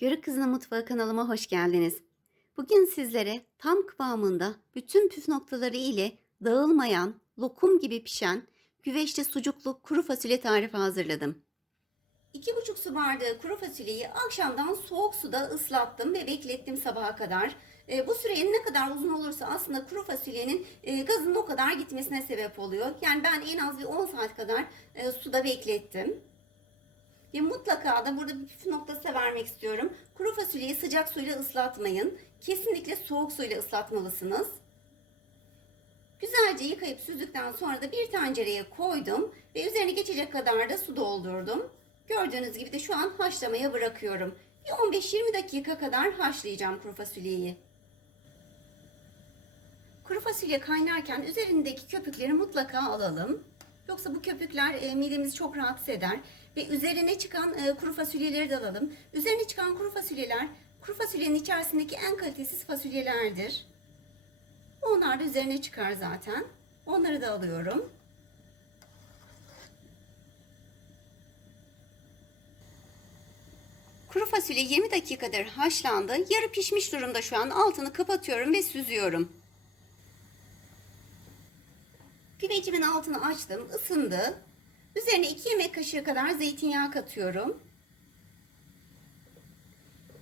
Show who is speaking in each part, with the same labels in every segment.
Speaker 1: Yörük Kızının Mutfağı kanalıma hoş geldiniz. Bugün sizlere tam kıvamında bütün püf noktaları ile dağılmayan, lokum gibi pişen güveçte sucuklu kuru fasulye tarifi hazırladım. 2,5 su bardağı kuru fasulyeyi akşamdan soğuk suda ıslattım ve beklettim sabaha kadar. E, bu sürenin ne kadar uzun olursa aslında kuru fasulyenin e, gazının o kadar gitmesine sebep oluyor. Yani ben en az bir 10 saat kadar e, suda beklettim. Ve mutlaka da burada bir püf noktası vermek istiyorum. Kuru fasulyeyi sıcak suyla ıslatmayın. Kesinlikle soğuk suyla ıslatmalısınız. Güzelce yıkayıp süzdükten sonra da bir tencereye koydum ve üzerine geçecek kadar da su doldurdum. Gördüğünüz gibi de şu an haşlamaya bırakıyorum. Bir 15-20 dakika kadar haşlayacağım kuru fasulyeyi. Kuru fasulye kaynarken üzerindeki köpükleri mutlaka alalım. Yoksa bu köpükler e, midemizi çok rahatsız eder. Ve üzerine çıkan e, kuru fasulyeleri de alalım. Üzerine çıkan kuru fasulyeler kuru fasulyenin içerisindeki en kalitesiz fasulyelerdir. Onlar da üzerine çıkar zaten. Onları da alıyorum. Kuru fasulye 20 dakikadır haşlandı. Yarı pişmiş durumda şu an. Altını kapatıyorum ve süzüyorum. Güvecimin altını açtım, ısındı. Üzerine 2 yemek kaşığı kadar zeytinyağı katıyorum.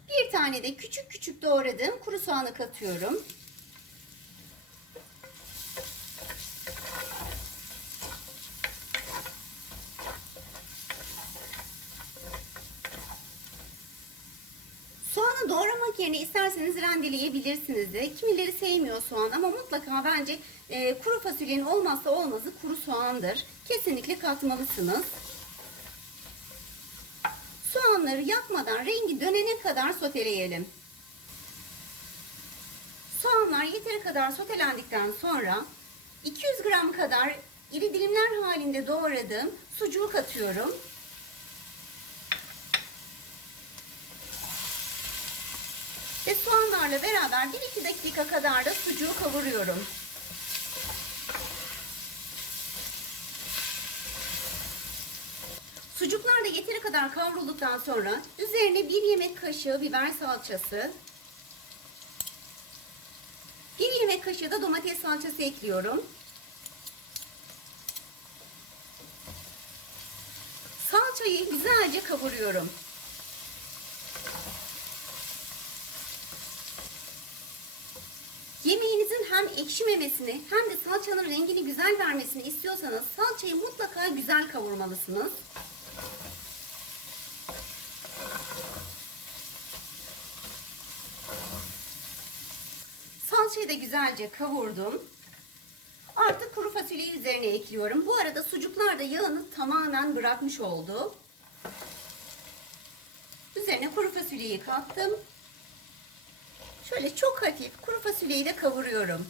Speaker 1: Bir tane de küçük küçük doğradığım kuru soğanı katıyorum. Soğanı doğramak yerine isterseniz rendeleyebilirsiniz de. Kimileri sevmiyor soğan ama mutlaka bence e, kuru fasulyenin olmazsa olmazı kuru soğandır. Kesinlikle katmalısınız. Soğanları yakmadan rengi dönene kadar soteleyelim. Soğanlar yeteri kadar sotelendikten sonra 200 gram kadar iri dilimler halinde doğradığım sucuğu katıyorum. Ve soğanlarla beraber 1-2 dakika kadar da sucuğu kavuruyorum. Sucuklar da yeteri kadar kavrulduktan sonra üzerine 1 yemek kaşığı biber salçası, 1 yemek kaşığı da domates salçası ekliyorum. Salçayı güzelce kavuruyorum. Hem ekşimemesini hem de salçanın rengini güzel vermesini istiyorsanız salçayı mutlaka güzel kavurmalısınız. Salçayı da güzelce kavurdum. Artık kuru fasulyeyi üzerine ekliyorum. Bu arada sucuklar da yağını tamamen bırakmış oldu. Üzerine kuru fasulyeyi kattım. Şöyle çok hafif kuru fasulyeyi de kavuruyorum.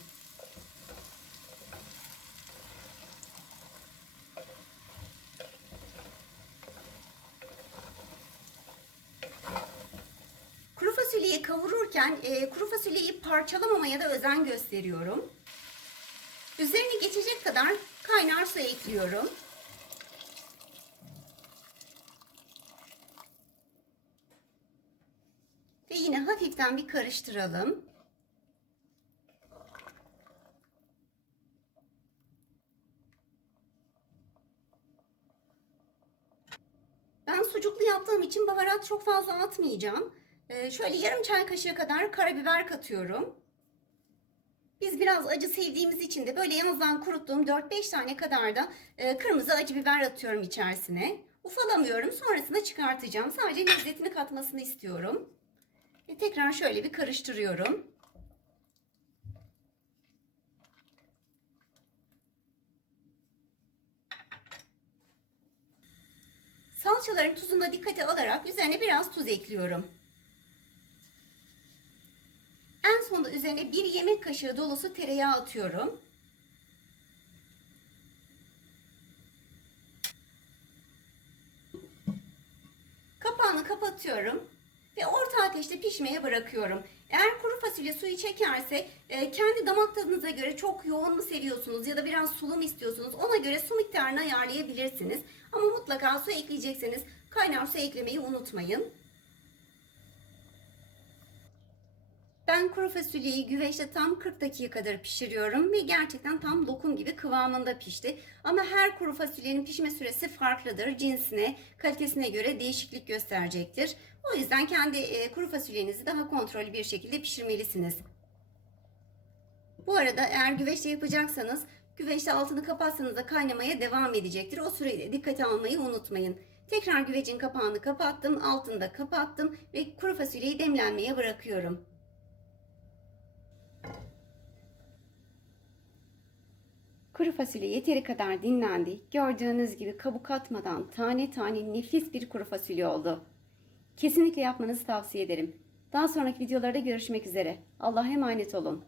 Speaker 1: Kuru fasulyeyi kavururken e, kuru fasulyeyi parçalamamaya da özen gösteriyorum. Üzerine geçecek kadar kaynar su ekliyorum. Yine hafiften bir karıştıralım. Ben sucuklu yaptığım için baharat çok fazla atmayacağım. Ee, şöyle yarım çay kaşığı kadar karabiber katıyorum. Biz biraz acı sevdiğimiz için de böyle yanından kuruttuğum 4-5 tane kadar da e, kırmızı acı biber atıyorum içerisine. Ufalamıyorum. Sonrasında çıkartacağım. Sadece lezzetini katmasını istiyorum. Ve tekrar şöyle bir karıştırıyorum. Salçaların tuzunu da dikkate alarak üzerine biraz tuz ekliyorum. En sonunda üzerine bir yemek kaşığı dolusu tereyağı atıyorum. Kapağını kapatıyorum ve orta ateşte pişmeye bırakıyorum. Eğer kuru fasulye suyu çekerse e, kendi damak tadınıza göre çok yoğun mu seviyorsunuz ya da biraz sulu mu istiyorsunuz ona göre su miktarını ayarlayabilirsiniz. Ama mutlaka su ekleyecekseniz kaynar su eklemeyi unutmayın. Ben kuru fasulyeyi güveçte tam 40 dakikadır pişiriyorum ve gerçekten tam lokum gibi kıvamında pişti. Ama her kuru fasulyenin pişme süresi farklıdır. Cinsine, kalitesine göre değişiklik gösterecektir. O yüzden kendi e, kuru fasulyenizi daha kontrollü bir şekilde pişirmelisiniz. Bu arada eğer güveçte yapacaksanız güveçte altını kapatsanız da kaynamaya devam edecektir. O süreyi dikkate almayı unutmayın. Tekrar güvecin kapağını kapattım, altını da kapattım ve kuru fasulyeyi demlenmeye bırakıyorum. Kuru fasulye yeteri kadar dinlendi. Gördüğünüz gibi kabuk atmadan tane tane nefis bir kuru fasulye oldu. Kesinlikle yapmanızı tavsiye ederim. Daha sonraki videolarda görüşmek üzere. Allah'a emanet olun.